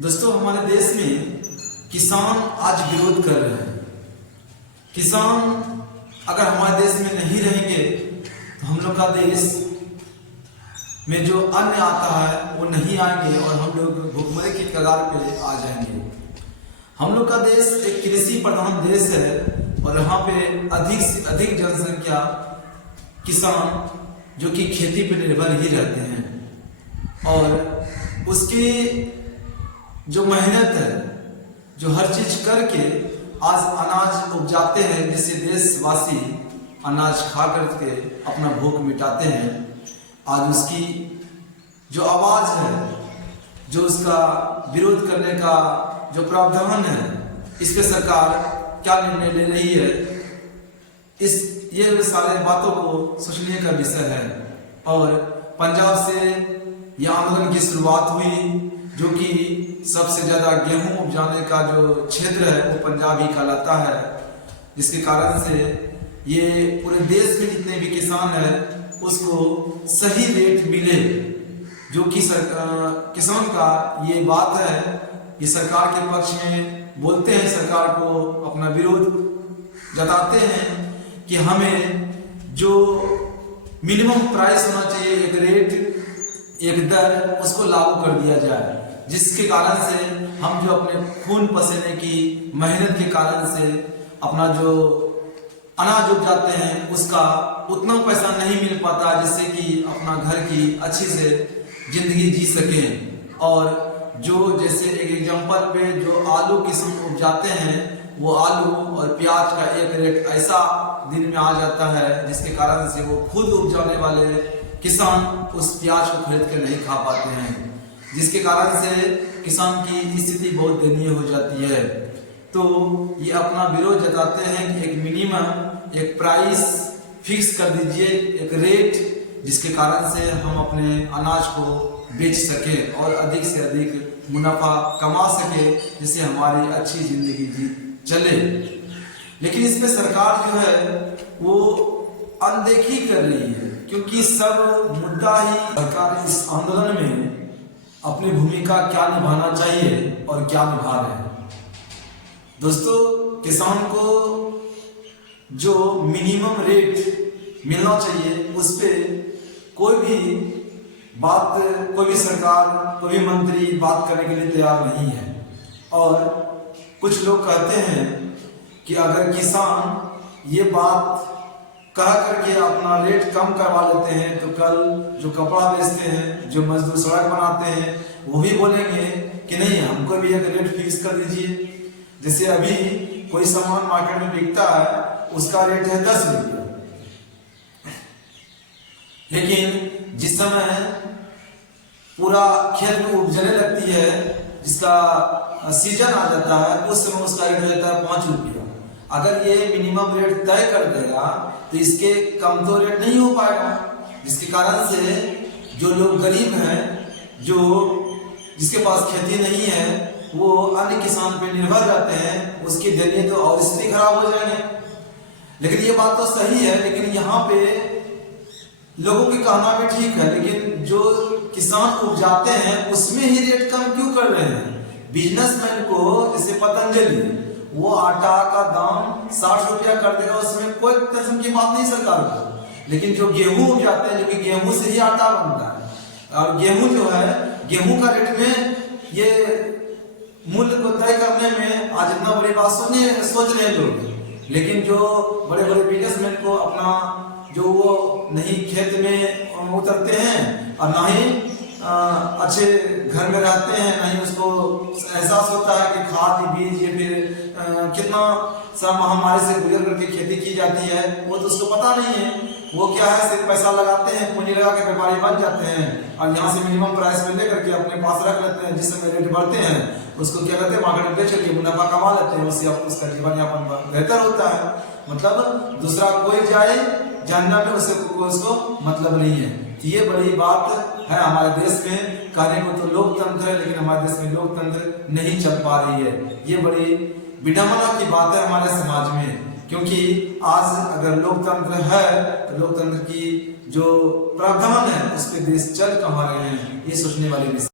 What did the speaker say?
दोस्तों, हमारे देश में किसान आज विरोध कर रहे हैं। किसान अगर हमारे देश में नहीं रहेंगे तो हम लोग का देश में जो अन्न आता है वो नहीं आएंगे और हम लोग भुखमरी की कगार पे आ जाएंगे। हम लोग का देश एक कृषि प्रधान देश है और यहाँ पे अधिक से अधिक जनसंख्या किसान जो कि खेती पर निर्भर ही रहते हैं और उसकी जो मेहनत है, जो हर चीज करके आज अनाज उपजाते हैं जिससे देशवासी अनाज खा करके अपना भूख मिटाते हैं। आज उसकी जो आवाज है, जो उसका विरोध करने का जो प्रावधान है, इस पे सरकार क्या निर्णय ले रही है, ये सारे बातों को सोचने का विषय है। और पंजाब से यह आंदोलन की शुरुआत हुई, जो कि सबसे ज्यादा गेहूं उपजाने का जो क्षेत्र है वो पंजाब ही कहलाता है, जिसके कारण से ये पूरे देश में जितने भी किसान हैं उसको सही रेट मिले, जो कि किसान का ये बात है। ये सरकार के पक्ष में बोलते हैं, सरकार को अपना विरोध जताते हैं कि हमें जो मिनिमम प्राइस होना चाहिए, एक रेट, एक दर, उसको लागू कर दिया जाए, जिसके कारण से हम जो अपने खून पसीने की मेहनत के कारण से अपना जो अनाज उपजाते हैं उसका उतना पैसा नहीं मिल पाता जिससे कि अपना घर की अच्छी से जिंदगी जी सकें। और जो जैसे एक एग्जांपल पे जो आलू किसान उपजाते हैं, वो आलू और प्याज का एक रेट ऐसा दिन में आ जाता है जिसके कारण से वो खुद उपजाने वाले किसान उस प्याज को खरीद कर नहीं खा पाते हैं, जिसके कारण से किसान की स्थिति बहुत दयनीय हो जाती है। तो ये अपना विरोध जताते हैं कि एक मिनिमम, एक प्राइस फिक्स कर दीजिए, एक रेट, जिसके कारण से हम अपने अनाज को बेच सके और अधिक से अधिक मुनाफा कमा सके, जिससे हमारी अच्छी जिंदगी चले। लेकिन इसमें सरकार जो है वो अनदेखी कर रही है, क्योंकि सब मुद्दा ही सरकार इस आंदोलन में अपनी भूमिका क्या निभाना चाहिए और क्या निभा रहे हैं। दोस्तों, किसान को जो मिनिमम रेट मिलना चाहिए उस पे कोई भी सरकार, कोई भी मंत्री बात करने के लिए तैयार नहीं है। और कुछ लोग कहते हैं कि अगर किसान ये बात कह करके अपना रेट कम करवा लेते हैं तो कल जो कपड़ा बेचते हैं, जो मजदूर सड़क बनाते हैं, वो भी बोलेंगे कि नहीं, हमको भी एक रेट फिक्स कर दीजिए। जैसे अभी कोई सामान मार्केट में बिकता है, उसका रेट है 10 रुपया, लेकिन जिस समय पूरा खेत में उपजने लगती है, जिसका सीजन आ जाता है, उस समय उसका रेट हो जाता है 5 रुपया। अगर ये मिनिमम रेट तय कर देगा तो इसके कम तो रेट नहीं हो पाएगा, जिसके कारण से जो लोग गरीब हैं, जो जिसके पास खेती नहीं है, वो अन्य किसान पे निर्भर रहते हैं, उसकी दयनीय तो और स्थिति खराब हो जाएंगे। लेकिन ये बात तो सही है, लेकिन यहाँ पे लोगों के कहना भी ठीक है, लेकिन जो किसान उपजाते हैं उसमें ही रेट कम क्यों कर रहे हैं? बिजनेसमैन को, जैसे पतंजलि, वो आटा का दाम 60 रुपया कर देगा, उसमें कोई टेंशन की बात नहीं सरकार को। लेकिन जो गेहूं उपजाते हैं, जो कि गेहूं से ही आटा बनता है, और गेहूं जो है, गेहूं का रेट में ये मूल्य को तय करने में आज इतना बड़ी बात सोच रहे हैं लोग। लेकिन जो बड़े बड़े बिजनेसमैन को अपना जो वो नहीं खेत में उतरते हैं और ना ही अच्छे घर में रहते हैं, नहीं उसको एहसास होता है कि खाद, बीज, या फिर कितना सा महामारी से गुजर करके खेती की जाती है, वो तो उसको पता नहीं है। वो क्या है, सिर्फ पैसा लगाते हैं, पूंजी लगा के व्यापारी बन जाते हैं और यहाँ से मिनिमम प्राइस में लेकर के अपने पास रख लेते हैं। जिस समय रेट बढ़ते हैं उसको क्या करते हैं, मार्केट में बेच करके मुनाफा कमा लेते हैं, उससे उसका जीवन यापन बेहतर होता है। मतलब दूसरा कोई जाए जानना में उसको मतलब नहीं है। ये बड़ी बात है हमारे देश में। कहने को तो लोकतंत्र है, लेकिन हमारे देश में लोकतंत्र नहीं चल पा रही है। ये बड़ी विडंबना की बात है हमारे समाज में, क्योंकि आज अगर लोकतंत्र है तो लोकतंत्र की जो प्रावधान है उस पर देश चल कहाँ रहे हैं, ये सोचने वाली विषय